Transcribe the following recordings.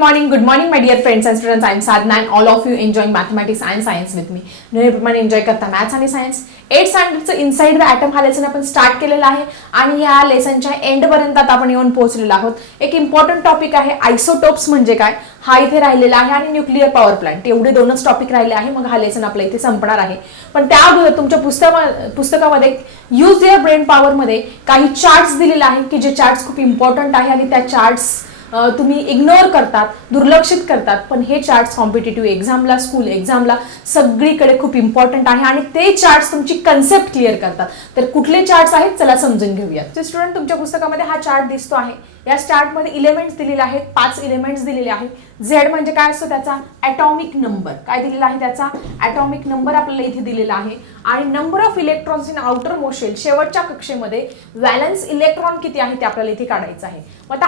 good morning, my dear friends and students. I am Sadhna and all of you enjoying mathematics and science with me. नेहमीप्रमाणे enjoy करता maths आणि science. 8th स्टँडर्डचं inside the atom हा lesson आपण start केलेला आहे आणि या लेसनच्या एंड पर्यंत आता आपण येऊन पोहोचलेलो आहोत. एक इम्पॉर्टंट टॉपिक आहे आयसोटोप्स म्हणजे काय हा इथे राहिलेला आहे आणि न्यूक्लिअर पॉवर प्लांट. एवढे दोनच टॉपिक राहिले आहे, मग हा लेसन आपल्या इथे संपणार आहे. पण त्या अगोदर तुमच्या पुस्तकामध्ये यूज युअर ब्रेन पॉवर मध्ये काही चार्ट्स दिलेले आहेत की जे चार्ट्स खूप इम्पॉर्टंट आहे आणि त्या चार्ट्स तुम्ही इग्नोर करतात, दुर्लक्षित करतात. पण हे चार्ट्स कॉम्पिटिटिव्ह एक्झामला, स्कूल एक्झामला सगळीकडे खूप इम्पॉर्टंट आहे आणि ते चार्ट्स तुमची कन्सेप्ट क्लिअर करतात. तर कुठले चार्ट्स आहेत चला समजून घेऊया. तर स्टुडंट तुमच्या पुस्तकामध्ये हा चार्ट दिसतो आहे. या चार्टमध्ये एलिमेंट्स दिलेले आहेत, 5 एलिमेंट्स दिलेले आहेत. झेड म्हणजे काय असतो त्याचा ॲटॉमिक नंबर. काय दिलेला आहे त्याचा ॲटॉमिक नंबर आपल्याला इथे दिलेला आहे. आणि number of electrons in outermost shell शेवटच्या कक्षेमध्ये व्हॅलन्स इलेक्ट्रॉन किती आहे ते आपल्याला इथे काढायचं आहे. मग आता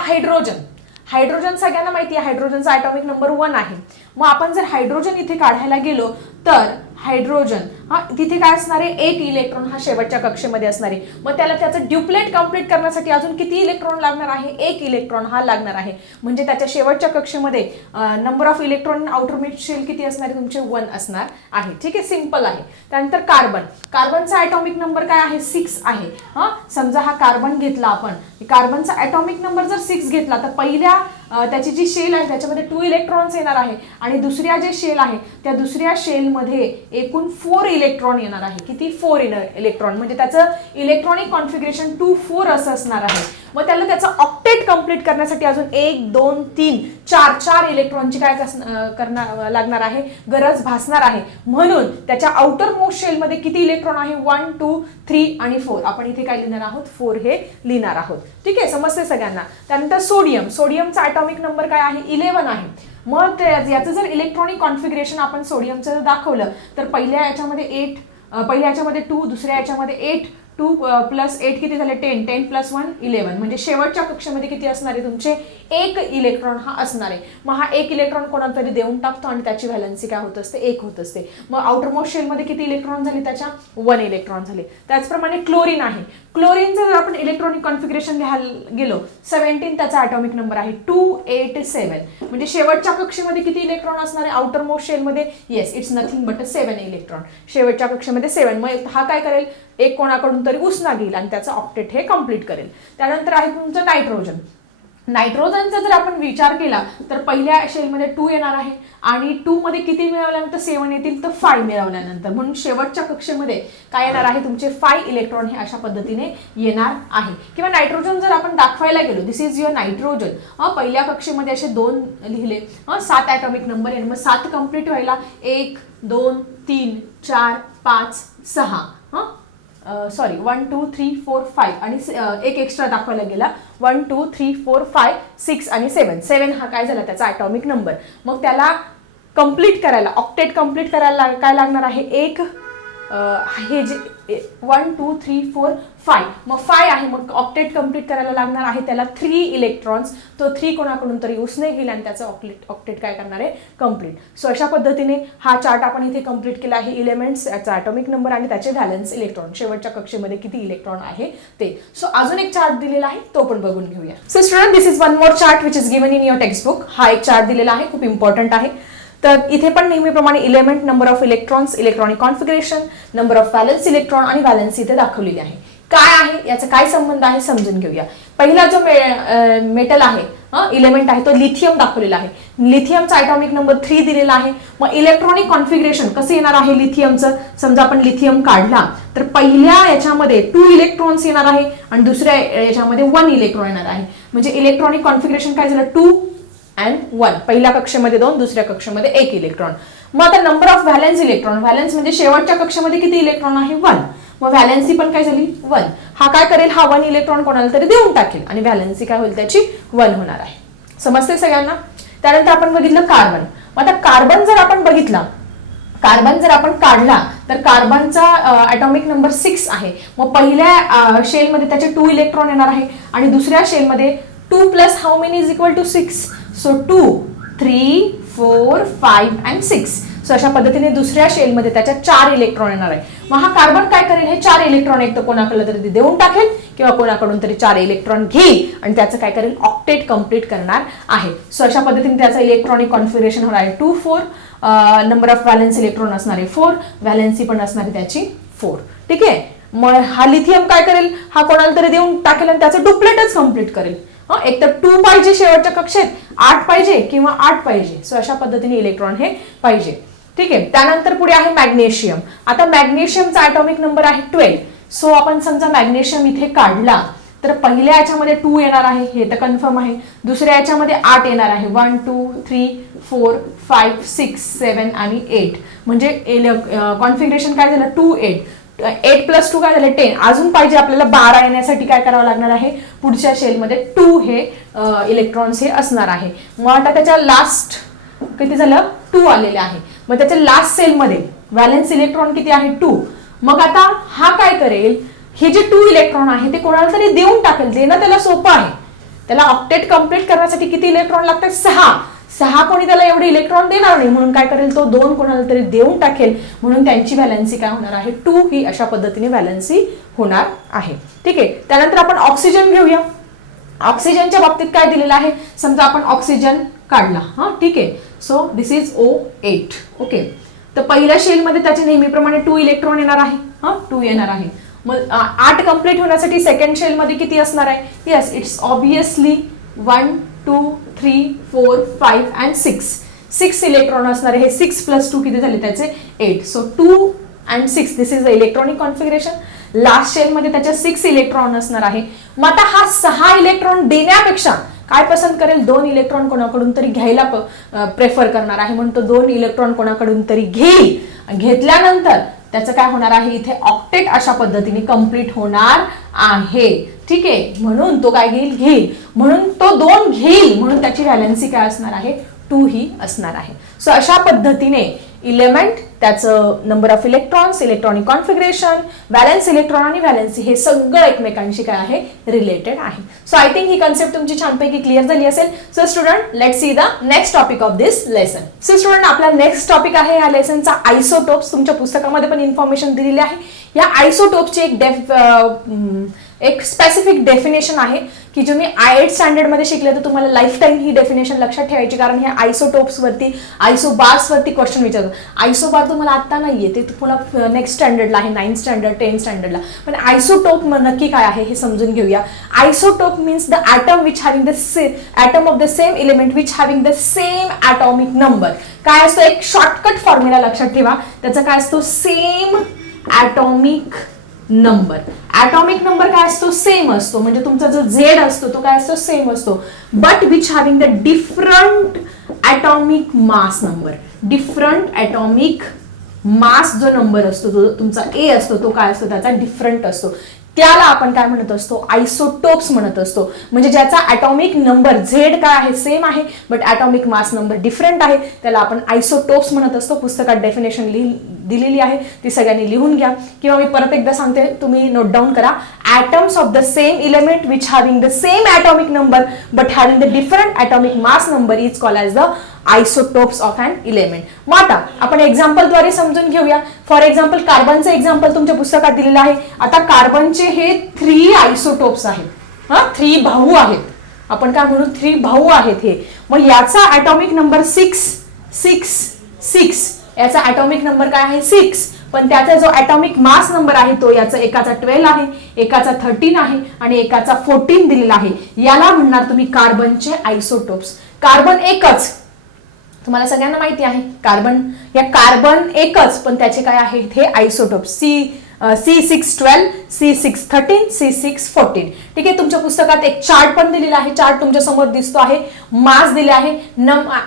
हायड्रोजन सगळ्यांना माहिती आहे हायड्रोजनचा ॲटॉमिक नंबर 1 आहे. मग आपण जर हायड्रोजन इथे काढायला गेलो तर हायड्रोजन हा तिथे काय असणार आहे, 1 इलेक्ट्रॉन हा शेवटच्या कक्षेमध्ये असणार आहे. मग त्याला त्याचं ड्युप्लेट कंप्लीट करण्यासाठी अजून किती इलेक्ट्रॉन लागणार आहे, 1 इलेक्ट्रॉन हा लागणार आहे. म्हणजे त्याच्या शेवटच्या कक्षेमध्ये number of electron outer mid shell किती असणार आहे तुमचे 1 असणार आहे. ठीक आहे, सिंपल आहे. त्यानंतर कार्बनचा ॲटॉमिक नंबर काय आहे 6 आहे. समजा हा कार्बन घेतला आपण, कार्बनचा ॲटॉमिक नंबर जर 6 घेतला तर पहिल्या त्याची जी शेल आहे त्याच्यामध्ये 2 इलेक्ट्रॉन्स येणार आहे आणि दुसऱ्या जे शेल आहे त्या दुसऱ्या शेलमध्ये एकूण 4 इलेक्ट्रॉन येणार आहे. किती 4 इलेक्ट्रॉन म्हणजे त्याचं इलेक्ट्रॉनिक कॉन्फिगरेशन 2 4 असं असणार आहे. मग त्याला त्याचं ऑक्टेट कंप्लीट करण्यासाठी अजून 1 2 3 4 इलेक्ट्रॉनची काय लागणार आहे, गरज भासणार आहे. म्हणून त्याच्या आउटर मोस्ट शेलमध्ये किती इलेक्ट्रॉन आहे 1 2 3 आणि 4. आपण इथे काय लिहिणार आहोत 4 हे लिहिणार आहोत. ठीक आहे, समजते सगळ्यांना. त्यानंतर सोडियमचा ॲटॉमिक नंबर काय आहे 11 आहे. मग याचं जर इलेक्ट्रॉनिक कॉन्फिगरेशन आपण सोडियमचं जर दाखवलं तर पहिल्या याच्यामध्ये 2, दुसऱ्या याच्यामध्ये 8, 2 + 8 किती झाले 10, 10 + 1 11. म्हणजे शेवटच्या कक्षेमध्ये किती असणार आहे तुमचे 1 इलेक्ट्रॉन हा असणार आहे. मग हा 1 इलेक्ट्रॉन कोणाला तरी देऊन टाकतो आणि त्याची व्हॅलन्सी काय होत असते 1 होत असते. मग आउटर मोस्ट शेलमध्ये किती इलेक्ट्रॉन झाले त्याच्या 1 इलेक्ट्रॉन झाले. त्याचप्रमाणे क्लोरीन आहे. क्लोरीनचं जर आपण इलेक्ट्रॉनिक कॉन्फिगरेशन घ्यायला गेलो 17 त्याचा ॲटॉमिक नंबर आहे 287. म्हणजे शेवटच्या कक्षेमध्ये किती इलेक्ट्रॉन असणार आहे आउटर मोस्ट शेलमध्ये, yes it's nothing but 7 electron. शेवटच्या कक्षेमध्ये 7. मग हा काय करेल, एक कोणाकडून तरी उसना घेईल आणि त्याचं ऑक्टेट हे कंप्लीट करेल. त्यानंतर आहे तुमचं नायट्रोजनचा जर आपण विचार केला तर पहिल्या शेलमध्ये 2 येणार आहे आणि 2 मध्ये किती मिळवल्यानंतर 7 येतील तर 5 मिळवल्यानंतर. म्हणून शेवटच्या कक्षेमध्ये काय येणार आहे तुमचे 5 इलेक्ट्रॉन हे अशा पद्धतीने येणार आहे. किंवा नायट्रोजन जर आपण दाखवायला गेलो दिस इज युअर नायट्रोजन. पहिल्या कक्षेमध्ये असे 2 लिहिले, 7 ॲटॉमिक नंबर येईल. मग 7 कंप्लीट व्हायला 1 2 3 4 5 6 1 2 3 4 5 आणि एक एक्स्ट्रा दाखवायला गेला 1 2 3 4 5 6 आणि 7 हा काय झाला त्याचा ॲटॉमिक नंबर. मग त्याला कंप्लीट करायला ऑक्टेट कंप्लीट करायला काय लागणार आहे, एक हे जे 1 2 3 4 5 मग 5 आहे. मग ऑक्टेट कंप्लीट करायला लागणार आहे त्याला 3 इलेक्ट्रॉन्स. तो 3 कोणाकडून तरी उसने गेला आणि त्याचं ऑक्टेट काय करणार आहे कंप्लीट. सो अशा पद्धतीने हा चार्ट आपण इथे कंप्लीट केला आहे. एलिमेंट्स, याचा ॲटॉमिक नंबर आणि त्याचे व्हॅलन्स इलेक्ट्रॉन शेवटच्या कक्षेमध्ये किती इलेक्ट्रॉन आहे ते. सो अजून एक चार्ट दिलेला आहे तो पण बघून घेऊया. So student this is one more chart which is given in your textbook. हा एक चार्ट दिलेला आहे, खूप इम्पॉर्टंट आहे. तर इथे पण नेहमीप्रमाणे element, number of electrons, electronic configuration, number of valence electron आणि व्हॅलन्स इथे दाखवलेली आहे. काय आहे याचा काय संबंध आहे समजून घेऊया. पहिला जो मेटल आहे इलेमेंट आहे तो लिथियम दाखवलेला आहे. लिथियमचा ॲटॉमिक नंबर 3 दिलेला आहे. मग इलेक्ट्रॉनिक कॉन्फिगरेशन कसं येणार आहे लिथियमचं, समजा आपण लिथियम काढला तर पहिल्या याच्यामध्ये 2 इलेक्ट्रॉन्स येणार आहे आणि दुसऱ्या याच्यामध्ये 1 इलेक्ट्रॉन येणार आहे. म्हणजे इलेक्ट्रॉनिक कॉन्फिगरेशन काय झालं 2 and 1. पहिल्या कक्षेमध्ये 2, दुसऱ्या कक्षेमध्ये 1 इलेक्ट्रॉन. मग आता number of valence electron, valence म्हणजे शेवटच्या कक्षेमध्ये किती इलेक्ट्रॉन आहे 1. मग व्हॅलन्सी पण काय झाली 1. हा काय करेल, हा 1 इलेक्ट्रॉन कोणाला तरी देऊन टाकेल आणि व्हॅलन्सी काय होईल त्याची 1 होणार आहे. समजते सगळ्यांना. त्यानंतर आपण बघितलं कार्बन. मग आता कार्बन जर आपण काढला तर कार्बनचा ॲटॉमिक नंबर 6 आहे. मग पहिल्या शेलमध्ये त्याचे 2 इलेक्ट्रॉन येणार आहे आणि दुसऱ्या शेलमध्ये 2 + how many is equal to 6. So 2 3 4 5 and 6. So अशा पद्धतीने दुसऱ्या शेलमध्ये त्याच्या 4 इलेक्ट्रॉन येणार आहे. मग हा कार्बन काय करेल, हे 4 इलेक्ट्रॉन एक तर कोणाकडे तरी देऊन टाकेल किंवा कोणाकडून तरी 4 इलेक्ट्रॉन घेईल आणि त्याचं काय करेल, ऑक्टेट कंप्लीट करणार आहे. सो अशा पद्धतीने त्याचं इलेक्ट्रॉनिक कॉन्फिगरेशन होणार आहे 2 4. नंबर ऑफ व्हॅलेन्स इलेक्ट्रॉन असणार आहे 4, व्हॅलेन्सी पण असणार आहे त्याची 4. ठीक आहे. मग हा लिथियम काय करेल, हा कोणाला तरी देऊन टाकेल आणि त्याचं डुप्लेटच कंप्लीट करेल. एक तर 2 पाहिजे शेवटच्या कक्षेत, 8 पाहिजे किंवा 8 पाहिजे. सो अशा पद्धतीने इलेक्ट्रॉन हे पाहिजे. ठीक आहे. त्यानंतर पुढे आहे मॅग्नेशियम. आता मॅग्नेशियमचा ॲटॉमिक नंबर आहे 12. सो आपण समजा मॅग्नेशियम इथे काढला तर पहिल्या याच्यामध्ये 2 येणार आहे, हे तर कन्फर्म आहे. दुसऱ्या याच्यामध्ये 8 येणार आहे, 1 2 3 4 5 6 7 आणि 8. म्हणजे कॉन्फिगरेशन काय झालं, 2 8. 8 + 2 काय झालं 10. अजून पाहिजे आपल्याला 12 येण्यासाठी काय करावं लागणार आहे, पुढच्या शेलमध्ये 2 हे इलेक्ट्रॉन्स हे असणार आहे. मग आता त्याच्या लास्ट किती झालं, 2 आलेले आहे. मग त्याच्या लास्ट सेलमध्ये व्हॅलेन्स इलेक्ट्रॉन किती आहे, 2. मग आता हा काय करेल, हे जे 2 इलेक्ट्रॉन आहे ते कोणाला तरी देऊन टाकेल. देणं त्याला सोपं आहे. त्याला ऑक्टेट कंप्लीट करण्यासाठी किती इलेक्ट्रॉन लागतात, 6 कोणी त्याला एवढे इलेक्ट्रॉन देणार नाही, म्हणून काय करेल तो 2 कोणाला तरी देऊन टाकेल. म्हणून त्यांची व्हॅलेन्सी काय होणार आहे, 2 ही अशा पद्धतीने व्हॅलेन्सी होणार आहे. ठीक आहे. त्यानंतर आपण ऑक्सिजन घेऊया. ऑक्सिजनच्या बाबतीत काय दिलेलं आहे, समजा आपण ऑक्सिजन काढला. ठीक आहे. So this is O8. Okay. तर पहिल्या शेलमध्ये त्याचे नेहमीप्रमाणे 2 इलेक्ट्रॉन येणार आहे. 2 येणार आहे. मग 8 कंप्लीट होण्यासाठी सेकंड शेलमध्ये किती असणार आहे, yes it's obviously 1 2 3 4 5 and 6 electron असणार आहे. हे 6 + 2 किती झाले त्याचे 8. So 2 and 6 this is the electronic configuration. Last शेलमध्ये त्याच्या 6 इलेक्ट्रॉन असणार आहे. मग आता हा 6 इलेक्ट्रॉन देण्यापेक्षा काय पसंत करेल, 2 इलेक्ट्रॉन कोणाकडून तरी घ्यायला प्रेफर करणार आहे. म्हणून तो 2 इलेक्ट्रॉन कोणाकडून तरी घेईल. घेतल्यानंतर त्याचं काय होणार आहे, इथे ऑक्टेट अशा पद्धतीने कंप्लीट होणार आहे. ठीक आहे. म्हणून तो काय घेईल, म्हणून तो 2 घेईल, म्हणून त्याची व्हॅलेन्सी काय असणार आहे, 2 ही असणार आहे. सो अशा पद्धतीने इलेमेंट, त्याचं number of electrons, electronic configuration, valence electron आणि व्हॅलेन्सी हे सगळं एकमेकांशी काय आहे, रिलेटेड आहे. So I think he concept तुमची छानपैकी क्लिअर झाली असेल. So student, let's see the next topic of this lesson. So student, आपला नेक्स्ट टॉपिक आहे या लेसनचा आयसोटोप्स. तुमच्या पुस्तकामध्ये पण इन्फॉर्मेशन दिलेली आहे. या आयसोटोपची एक स्पेसिफिक डेफिनेशन आहे की जो मी 8th स्टँडर्डमध्ये शिकले, तर तुम्हाला लाईफ टाईम ही डेफिनेशन लक्षात ठेवायची, कारण हे आयसोटोप्सवरती, आयसोबार्सवरती क्वेश्चन विचारतात. आयसोबार तुम्हाला आता नाहीये, ते तुम्हाला नेक्स्ट स्टँडर्डला आहे, 9th स्टँडर्ड 10th स्टँडर्डला. पण आयसोटोप नक्की काय आहे हे समजून घेऊया. Isotope means the atom which having the atom of the same element which having the same atomic number. काय असतो, एक शॉर्टकट फॉर्म्युला लक्षात ठेवा. त्याचा काय असतो, same atomic number. Atomic number काय असतो, सेम असतो. म्हणजे तुमचा जो झेड असतो तो काय असतो, सेम असतो. But which having the different atomic mass number. Different atomic mass जो नंबर असतो, तो तुमचा ए असतो, तो काय असतो, त्याचा डिफरंट असतो. त्याला आपण काय म्हणत असतो, आयसोटोप्स म्हणत असतो. म्हणजे ज्याचा ॲटॉमिक नंबर झेड काय आहे, सेम आहे, but atomic mass number different आहे, त्याला आपण आयसोटोप्स म्हणत असतो. पुस्तकात डेफिनेशन दिलेली आहे, ती सगळ्यांनी लिहून घ्या, किंवा मी परत एकदा सांगते, तुम्ही नोट डाऊन करा. atoms of the same element which having the same atomic number but having the different atomic mass number is called as the isotopes of an element. मग आता आपण एक्झाम्पल द्वारे समजून घेऊया. फॉर एक्झाम्पल कार्बनचं एक्झाम्पल तुमच्या पुस्तकात दिलेलं आहे. आता कार्बनचे हे 3 आयसोटोप्स आहेत. 3 भाऊ आहेत. आपण काय म्हणू, 3 भाऊ आहेत हे. मग याचा ॲटॉमिक नंबर 6. याचा ॲटॉमिक नंबर काय आहे, 6. पण त्याचा जो ॲटॉमिक मास नंबर आहे तो याचा एकाचा 12 आहे, एकाचा 13 आहे आणि एकाचा 14 दिलेला आहे. याला म्हणणार तुम्ही कार्बनचे आयसोटोप्स. कार्बन एकच, तुम्हाला सगळ्यांना माहिती आहे, कार्बन एकच, पण त्याचे काय आहे हे आयसोटोप्स. C612, C613, C614. ठीक आहे. तुमच्या पुस्तकात एक चार्ट पण दिलेला आहे. चार्ट तुमच्या समोर दिसतो आहे. मास दिले आहे.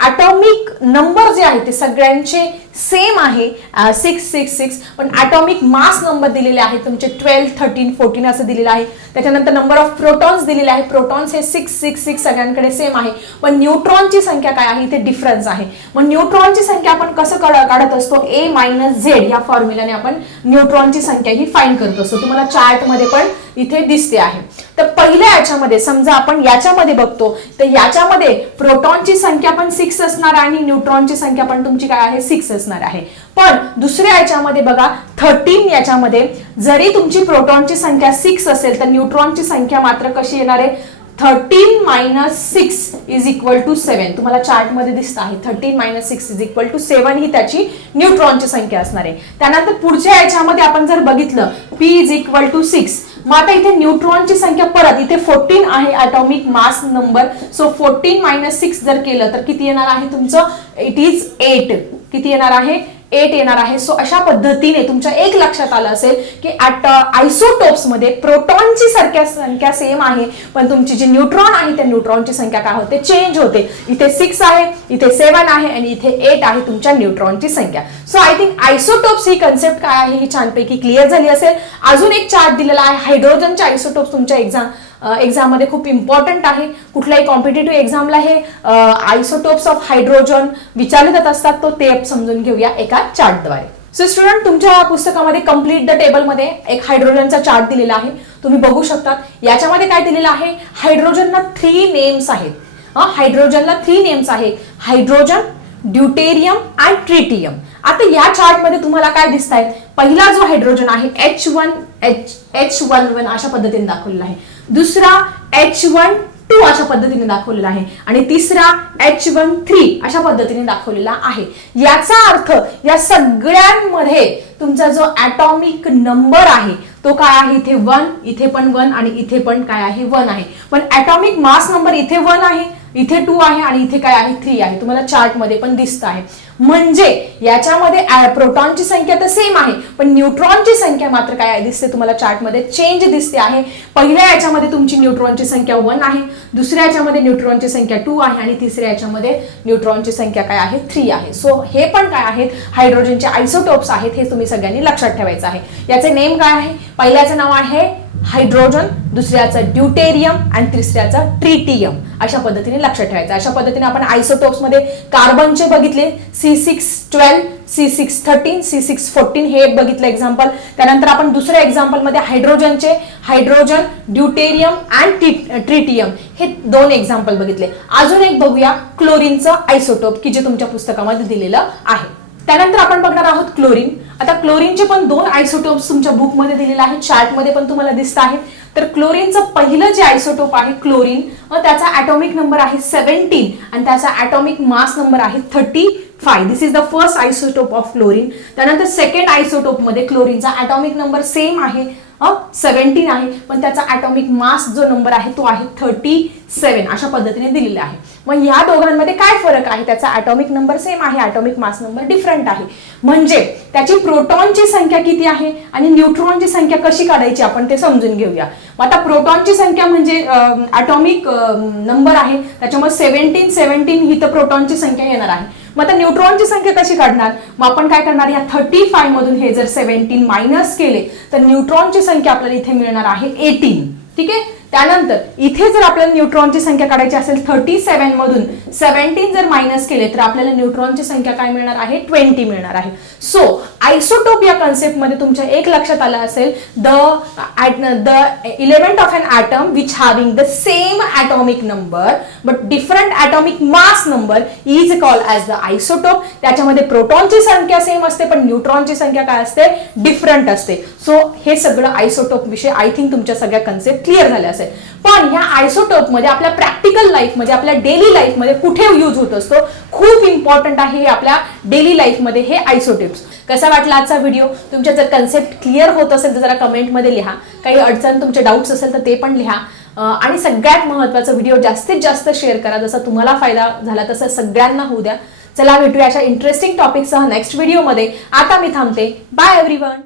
ॲटॉमिक नंबर जे आहे ते सगळ्यांचे सेम आहे, 666. पण ॲटॉमिक मास नंबर दिलेले आहे तुमचे 12, 13, 14 असं दिलेलं आहे. त्याच्यानंतर नंबर ऑफ प्रोटॉन्स दिलेले आहे. प्रोटॉन्स हे 666 सगळ्यांकडे सेम आहे. पण न्यूट्रॉनची संख्या काय आहे, इथे डिफरन्स आहे. मग न्यूट्रॉनची संख्या आपण कसं काढत असतो, A - Z या फॉर्म्युलाने आपण न्यूट्रॉनची संख्या ही फाइंड करत असतो. तुम्हाला चार्ट मध्ये पण इथे दिसते आहे. तर पहिल्या याच्यामध्ये समजा आपण याच्यामध्ये बघतो तर याच्यामध्ये प्रोटॉनची संख्या पण 6 असणार आणि न्यूट्रॉनची संख्या पण तुमची काय आहे 6 असणार आहे. पण दुसऱ्या याच्यामध्ये बघा 13 याच्यामध्ये जरी तुमची प्रोटॉनची संख्या 6 असेल तर न्यूट्रॉनची संख्या मात्र कशी येणार आहे 13 minus 6 is equal to 7. तुम्हाला चार्ट मध्ये दिसत आहे 13 minus 6 is equal to 7 ही त्याची न्यूट्रॉनची संख्या असणार आहे. त्यानंतर पुढच्या याच्यामध्ये आपण जर बघितलं P is equal to 6. मग आता इथे न्यूट्रॉनची संख्या परत इथे 14 आहे atomic mass number. So 14 minus 6 जर केलं तर किती येणार आहे तुमचं इट इज 8. किती येणार आहे 8 येणार आहे. सो अशा पद्धतीने तुमच्या एक लक्षात आलं असेल की आयसोटोप्स मध्ये प्रोटॉनची संख्या सेम आहे पण तुमची जी न्यूट्रॉन आहे त्या न्यूट्रॉनची संख्या काय होते चेंज होते. इथे 6 आहे इथे 7 आहे आणि इथे 8 आहे तुमच्या न्यूट्रॉनची संख्या. So I think isotopes he concept काय आहे ही छानपैकी क्लिअर झाली असेल. अजून एक चार्ट दिलेला आहे हायड्रोजनचे आयसोटोप्स तुमच्या एक्झाम मध्ये खूप इम्पॉर्टंट आहे. कुठल्याही कॉम्पिटेटिव्ह एक्झामला हे आयसोटोप्स ऑफ हायड्रोजन विचारले जात असतात तो ते समजून घेऊया एका चार्टद्वारे. सो स्टुडंट तुमच्या पुस्तकामध्ये कम्प्लीट द टेबल मध्ये एक हायड्रोजनचा चार्ट दिलेला आहे तुम्ही बघू शकता. याच्यामध्ये काय दिलेलं आहे हायड्रोजनला 3 नेम्स आहेत. हायड्रोजनला 3 नेम्स आहे हायड्रोजन ड्यूटेरियम अँड ट्रिटियम. आता या चार्ट मध्ये तुम्हाला काय दिसत आहे पहिला जो हायड्रोजन आहे H11 अशा पद्धतीने दाखवलेला आहे. दुसरा H12 अशा पद्धतीने दाखवलेला आहे आणि तिसरा H13 अशा पद्धतीने दाखवलेला आहे. याचा अर्थ या सगळ्यांमध्ये तुमचा जो ॲटॉमिक नंबर आहे तो काय आहे इथे 1 इथे पण 1 आणि इथे पण काय आहे 1 आहे. पण ॲटॉमिक मास नंबर इथे 1 आहे इथे 2 आहे आणि इथे काय आहे 3 आहे. तुम्हाला चार्ट मध्ये पण दिसत आहे. म्हणजे याच्यामध्ये प्रोटॉनची संख्या तर सेम आहे पण न्यूट्रॉनची संख्या मात्र काय दिसते तुम्हाला चार्ट मध्ये चेंज दिसते आहे. पहिल्या याच्यामध्ये तुमची न्यूट्रॉनची संख्या 1 आहे दुसऱ्या याच्यामध्ये न्यूट्रॉनची संख्या 2 आहे आणि तिसऱ्या याच्यामध्ये न्यूट्रॉनची संख्या काय आहे 3 आहे. सो हे पण काय आहेत हायड्रोजनचे आयसोटोप्स आहेत हे तुम्ही सगळ्यांनी लक्षात ठेवायचं आहे. याचे नेम काय आहे पहिल्याचं नाव आहे हायड्रोजन दुसऱ्याचं ड्यूटेरियम आणि तिसऱ्याचं ट्रिटियम अशा पद्धतीने लक्षात ठेवायचं. अशा पद्धतीने आपण आयसोटोप्स मध्ये कार्बनचे बघितले C612 C613 C614 हे एक बघितलं एक्झाम्पल. त्यानंतर आपण दुसऱ्या एक्झाम्पल मध्ये हायड्रोजनचे हायड्रोजन ड्यूटेरियम अँड ट्रिटियम हे 2 एक्झाम्पल बघितले. अजून एक बघूया क्लोरीनचं आयसोटोप की जे तुमच्या पुस्तकामध्ये दिलेलं आहे. त्यानंतर आपण बघणार आहोत क्लोरीन. आता क्लोरीनचे पण 2 आयसोटोप्स तुमच्या बुक मध्ये दिलेले आहेत चार्ट मध्ये पण तुम्हाला दिसत आहे. तर क्लोरीनचं पहिलं जे आयसोटोप आहे क्लोरीन त्याचा ॲटॉमिक नंबर आहे 17 आणि त्याचा ॲटॉमिक मास नंबर आहे 35. This is the first isotope of chlorine. त्यानंतर सेकंड आयसोटोप मध्ये क्लोरीनचा ॲटॉमिक नंबर सेम आहे 17 आहे पण त्याचा ॲटॉमिक मास जो नंबर आहे तो आहे 37 अशा पद्धतीने दिलेला आहे. मग या दोघांमध्ये काय फरक आहे त्याचा ॲटॉमिक नंबर सेम आहे ॲटॉमिक मास नंबर डिफरंट आहे. म्हणजे त्याची प्रोटॉनची संख्या किती आहे आणि न्यूट्रॉनची संख्या कशी काढायची आपण ते समजून घेऊया. मग आता प्रोटॉनची संख्या म्हणजे ॲटॉमिक नंबर आहे त्याच्यामुळे 17 ही तर प्रोटॉनची संख्या येणार आहे. मग आता न्यूट्रॉनची संख्या कशी काढणार मग आपण काय करणार या 35 मधून हे जर 17 मायनस केले तर न्यूट्रॉनची संख्या आपल्याला इथे मिळणार आहे 18. ठीक आहे. त्यानंतर इथे जर आपल्याला न्यूट्रॉनची संख्या काढायची असेल 37 मधून 17 जर मायनस केले तर आपल्याला न्यूट्रॉनची संख्या काय मिळणार आहे 20 मिळणार आहे. सो आयसोटोप या कन्सेप्ट मध्ये तुमच्या एक लक्षात आलं असेल the element of an atom which having the same atomic number but different atomic mass number is called as the isotope. त्याच्यामध्ये प्रोटॉनची संख्या सेम असते पण न्यूट्रॉनची संख्या काय असते डिफरंट असते. सो हे सगळं आयसोटोप विषय आय थिंक तुमच्या सगळ्या कन्सेप्ट क्लिअर झाले असेल. पण ह्या आयसोटोप मध्ये आपल्या प्रॅक्टिकल लाईफ मध्ये आपल्या डेली लाईफ मध्ये कुठे यूज होत असतो खूप इम्पॉर्टंट आहे हे आपल्या डेली लाईफ मध्ये हे आयसोटोप्स. कसा वाटला आजचा व्हिडिओ तुमच्या जर कन्सेप्ट क्लिअर होत असेल तर जरा कमेंट मध्ये लिहा. काही अडचण तुमचे डाऊट्स असेल तर ते पण लिहा. आणि सगळ्यात महत्त्वाचं व्हिडिओ जास्तीत जास्त शेअर करा जसा तुम्हाला फायदा झाला तसं सगळ्यांना होऊ द्या. चला भेटूया अशा इंटरेस्टिंग टॉपिकसह नेक्स्ट व्हिडिओमध्ये. आता मी थांबते. Bye everyone.